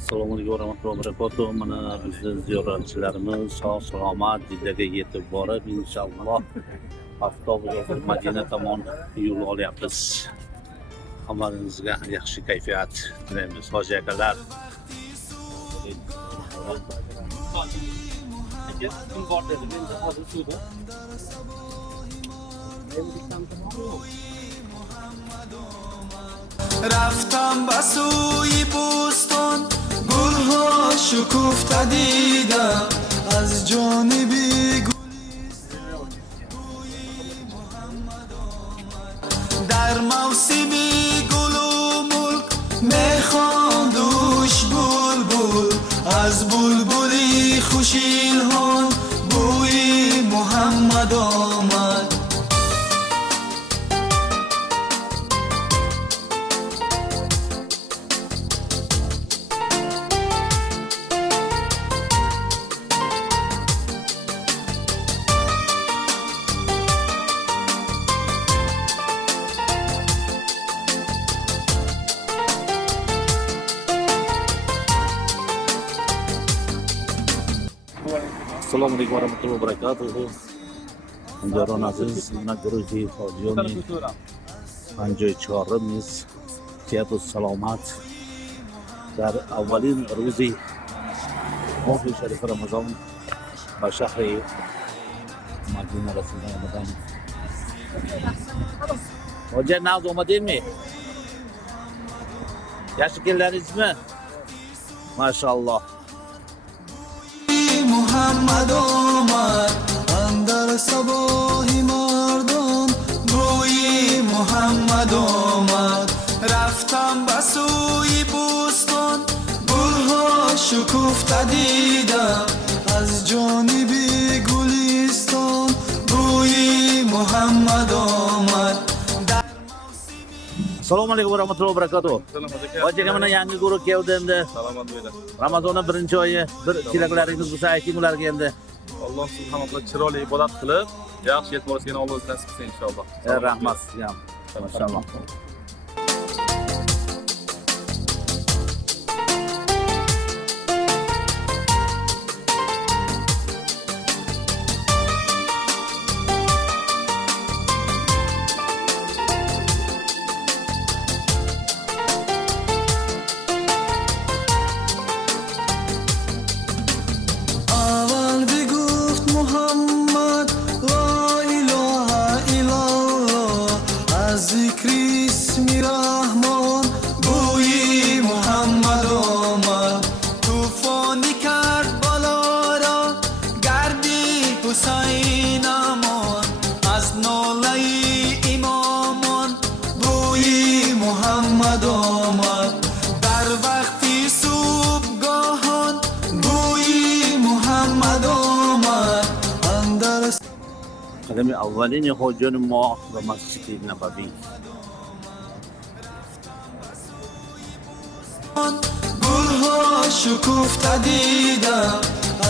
Assalomu alaykum va rahmatullohi va barakatuh. Mana bizni ziyoratchilarimiz sog' salomat Jiddaga yetib borib, inshaalloh avtobusda Madina tomon yo'l olyapmiz. Hammangizga yaxshi kayfiyat tilaymiz, hoji akalar. رفتم به سوی بوستان گلها شکفته دیدم از جانبی در موسم گل و ملک میخواندوش بلبل از بلبلی خوش الهان بوی محمد آمد. Assalomu alaykum va rahmatullohi va barakatuh. Hamjoron aziz, mana guruhi hojiyomi 54 صحت و سلامت در اولین روز ماه شریف رمضان به شهر مدینه رسیده آمدن. حاجی نوز اومدین می؟ Yaşı geliriz mi? Maşallah. محمد آمد اندر صباح مردان بوی محمد آمد رفتم به سوی بوستان گلها شکفته دیدم از جانب گلستان بوی محمد آمد. Assalomu alaykum va rahmatullohi va barakatuh. Hoji aka, mana yangi guruh keldi endi. Salomat bo'ling. Ramazonning birinchi oyi, bir tilaklaringiz bo'lsa ayting ularga endi. Alloh subhanahu va taolo chiroyli ibodat qilib, yaxshi yetib borishga Alloh nasib qilsin inshaalloh. Rahmat sizga ham. Maşallah. اول بگفت محمد لا اله الا الله از ذکر اسم رحمان بوی محمد آمد طوفانی کرد بالا را گردی حسین امان از ناله امامان بوی محمد آمد در وقتی صبحگاهان بوی محمد آمد اندر قدم اولین حاجیان ما به مسجد نبوی. گلها شکفته دیدم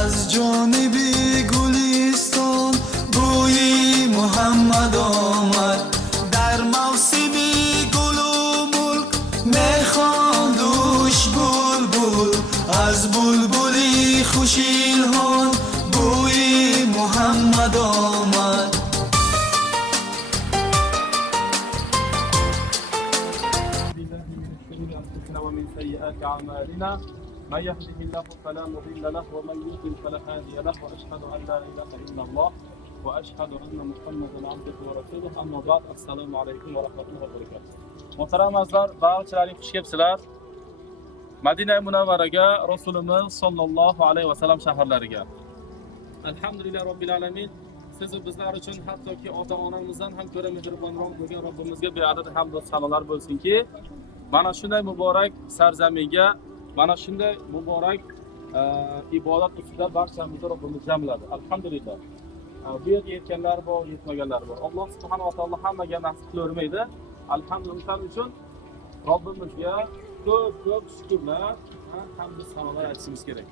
از جانب گلستان بوی محمد آمد در موسم گل و ملک میخواندوش بلبل از بلبلی خوش الهان بوی محمد آمد. بالله من شرور انفسنا ومن سيئات اعمالنا من يهده الله فلا مضل له ومن يضلل فلا هادي له واشهد ان لا اله الا الله واشهد ان محمدا عبده ورسوله اما بعد السلام عليكم ورحمه الله وبركاته. Muhtaram azizlar, barchalaring xush kelibsizlar. Madina Munavvaraga, Rasulimiz sollallohu alayhi va sallam shaharlariga. Alhamdulillah robbil alamin. Siz bizlar uchun hattoki ota-onamizdan ham ko'ra mehribonroq bo'lgan Robbimizga beadad hamd va sanolar bo'lsinki, mana shunday muborak sarzaminga, mana shunday muborak ibodat ustida barchamizni Robbimiz jamladi. Alhamdulillah. Bu yerga yetganlar bor, yetmaganlar bor. Alloh subhanahu va taolo hammaga nasib qilavermaydi. Alhamdulillah uchun Robbimizga ko'p shukrlar, hamd va sanolar aytishimiz kerak.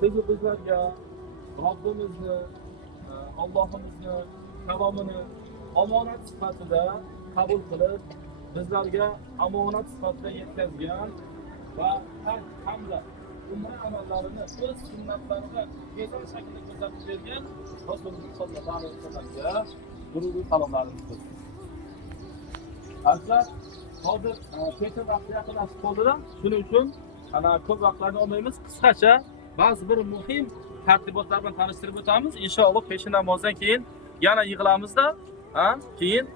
Siz bizlarga Robbimizni, Allohimizni kalomini omonat sifatida qabul qilib, bizlarga omonat sifatida yetkazgan va haj hamda umra amallarini o'z sunnatlariga go'zal shaklda ko'rsatib bergan Rasululloh sollallohu alayhi vasallamga durud salomlarimiz bo'lsin. Azizlar, hozir pekin vaqti yaqinlashib qoldi-da, shuning uchun ana ko'p vaqtlarni olmaymiz, qisqacha ba'zi bir muhim tartibotlar bilan tanishtirib o'tamiz. Inshaalloh peshin namozidan keyin yana yig'lamizda, keyin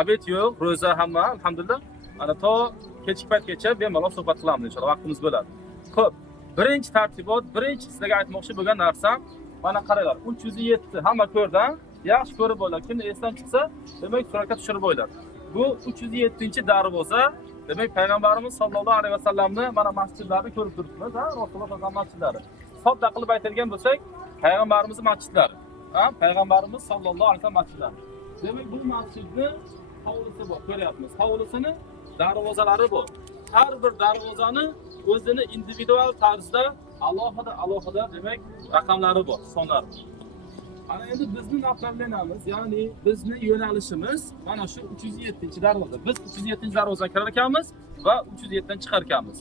obed yo'q, ro'za hamma alhamdulillah. Ana to kechki paytgacha bemalol suhbat qilamiz inshaalloh, vaqtimiz bo'ladi. Xo'p, birinchi tartibot, birinchi sizlarga aytmoqchi bo'lgan narsam, mana qaranglar, 307 hamma ko'rdi, yaxshi ko'rib bo'ladi. Kimda esdan chiqsa, demak suratga tushirib qo'yiladi. Bu 307-darvoza. Demak payg'ambarimiz sollallohu alayhi vasallamni mana masjidlarni ko'rib turibmiz, Rasululloh sollallohu masjidlari. Sodda qilib aytilgan bo'lsak, payg'ambarimiz masjidlari. Payg'ambarimiz sollallohu alayhi vasallam masjidlari. Demak bu masjidni hovlisi bor, ko'ryapmiz. Hovlisining darvozalari bor. Har bir darvozani o'zini individual tarzda alohida demak raqamlari bor, sonlari. Ana endi bizning направленiyamiz, ya'ni bizning yo'nalishimiz mana shu 307-darvoza. Biz 307-darvozadan kirar ekanmiz va 307dan chiqar ekanmiz.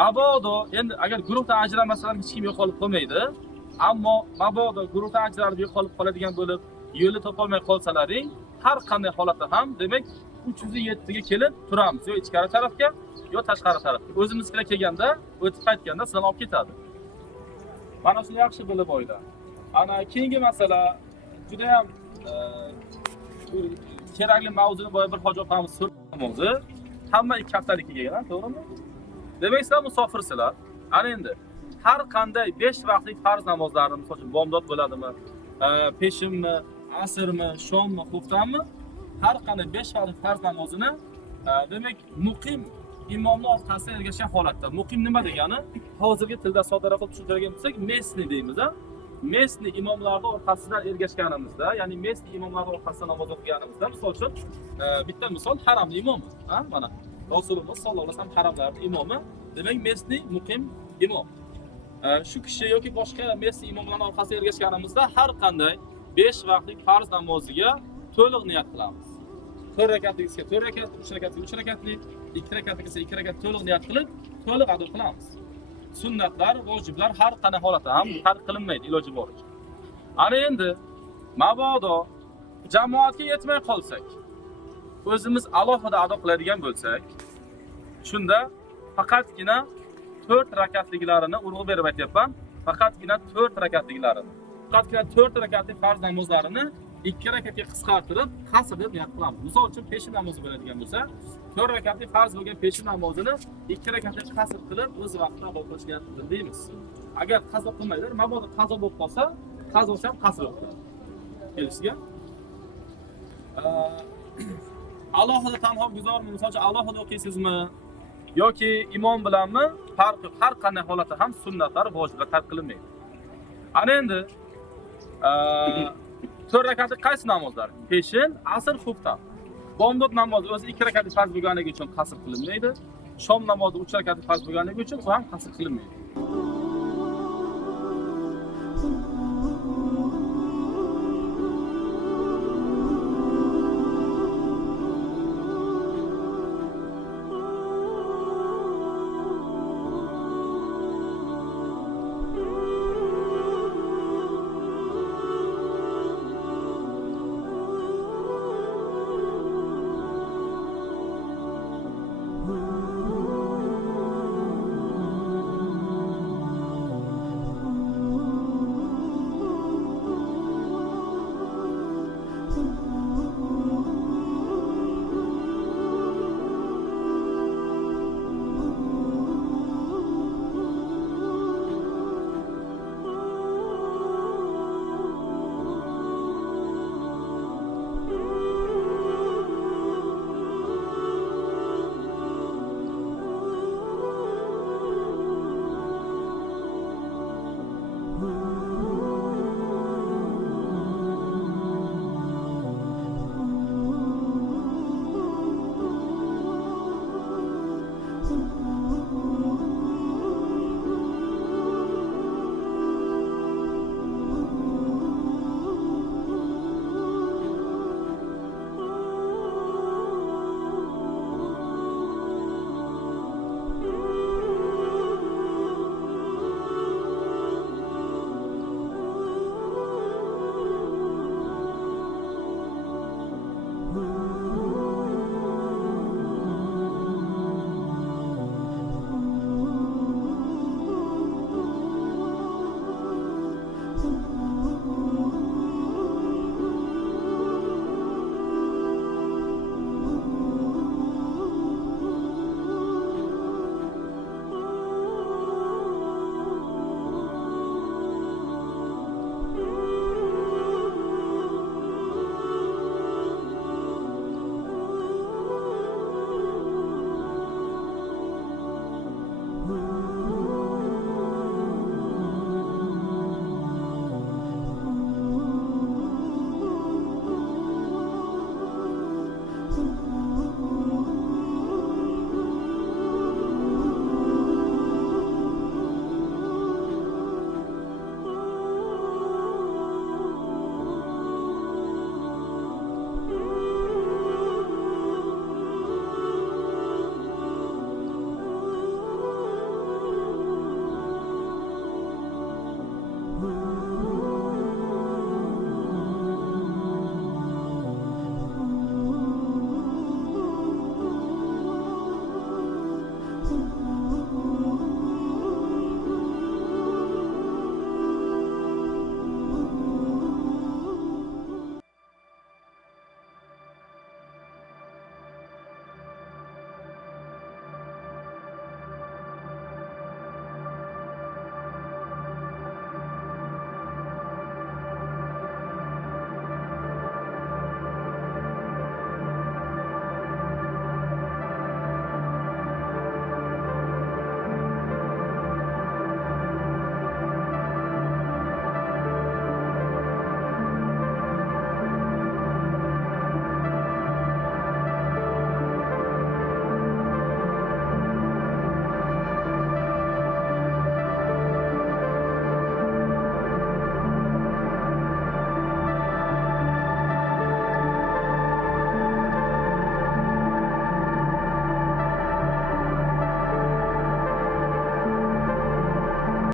Mabodo endi agar guruhdan ajramasalar hech kim yo'qolib qolmaydi. Ammo mabodo guruhdan ajralib yo'qolib qoladigan bo'lib, yo'lni topolmay qolsalaring, har qanday holatda ham demak 307 ga kelib turamiz. Yo ichkari tarafga, yo tashqari tarafga. O'zimizga kelganda, o'tib qaytganda sizlarni olib ketadi. Mana shuni yaxshi bilib oylar. Ana keyingi masala juda ham kerakli mavzuni boya bir hoji opamiz so'ramoqdi. Hamma 2 haftalik kelgan, to'g'rimi? Demak, sizlar musofirsizlar. Ana endi har qanday 5 vaqtlik farz namozlarni, masalan, bomdod bo'ladimi, peshinmi, asrmi, shommi, xuftanmi, har qanday 5 vaqtlik farz namozini demak muqim imomning orqasiga ergashgan holatda. Muqim nima degani? Hozirgi tilda soddaroq tushuntirgan bo'lsak, mesni deymiz, Mesni imomlarning orqasidan ergashganimizda, ya'ni mesni imomlarning orqasidan namoz o'qiganimizda, misol uchun bitta misol haramli imom, mana Rasululloh sollallohu alayhi vasallam haramlarning imomi, demak mesni muqim imom. Shu kishi yoki boshqa mesni imomlarning orqasiga ergashganimizda har qanday 5 vaqtlik farz namoziga to'liq niyat qilamiz. 4 rakatlikka 4 rakat, 3 rakatlikka 3 rakatlik, 2 rakatlikka 2 rakat to'liq niyat qilib, to'liq ado qilamiz. Sunnatlar, vojiblar har qanday holatda ham tark qilinmaydi iloji boricha. Ana endi mabodo jamoatga yetmay qolsak, o'zimiz alohida ado qiladigan bo'lsak, shunda faqatgina 4 rakatliklarini urg'u berib aytyapman, faqatgina 4 rakatliklarini. Faqatgina 4 rakatlik farz namozlarini 2 rakatga qisqartirib, qasr deb niyat qilamiz. Misol uchun peshin namozi bo'ladigan bo'lsa, 4 rakatlik farz bo'lgan peshin namozini 2 rakatga qasr qilib, o'z vaqtida ado qilishga deymiz. Agar qazo qilmaylar, mabodo qazo bo'lib qolsa, qazosi ham qasr bo'ladi. Kelishgan? Alohida tanho guzormi, misol uchun alohida o'qiysizmi yoki imom bilanmi, farqi har qanday holatda ham sunnatlar, vojiblar tark qilinmaydi. Ana endi 4 rakatlik qaysi namozlar? Peshin, asr, xuftan. Bomdod namozi o'zi 2 rakatlik farz bo'lganligi uchun qasr qilinmaydi. Shom namozi 3 rakatlik farz bo'lganligi uchun u ham qasr qilinmaydi.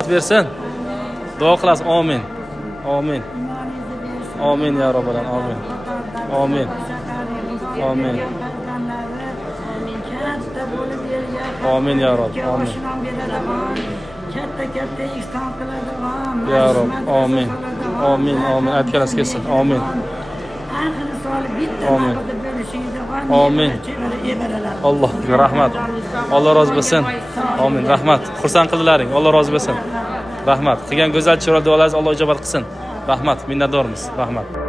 baxt bersin. Duo qilasiz. Amin. Amin. Amin ya Robbal alamin. Amin. Amin. Amin ya Robb. Amin. Katta ihson qiladigan. Ya Robb. Amin. Amin. Amin. Aytganingiz kelsin. Amin. Aqlni solib bitta Amin. naqd bo'lishingizdan Amin. Allohga rahmat. Alloh rozi bo'lsin. Amin. Rahmat. Xursand qildilaring. Alloh rozi bo'lsin. Rahmat. Qilgan go'zal chiroyli duolaringiz Alloh ijobat qilsin. Rahmat. Minnatdormiz. Rahmat.